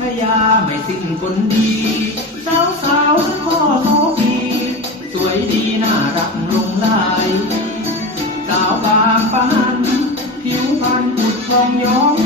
พยาไม่สิ่งคนดี สาวสาวพ่อโมกีสวยดีน่ารักลงลายสาวบางปาน ผิวพรรณผุดทองย้อม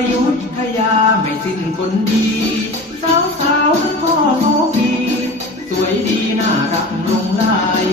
อยุธยาไม่สิ้นคนดี สาวสาวพ่อโสฟีสวยดีน่ารักลงลาย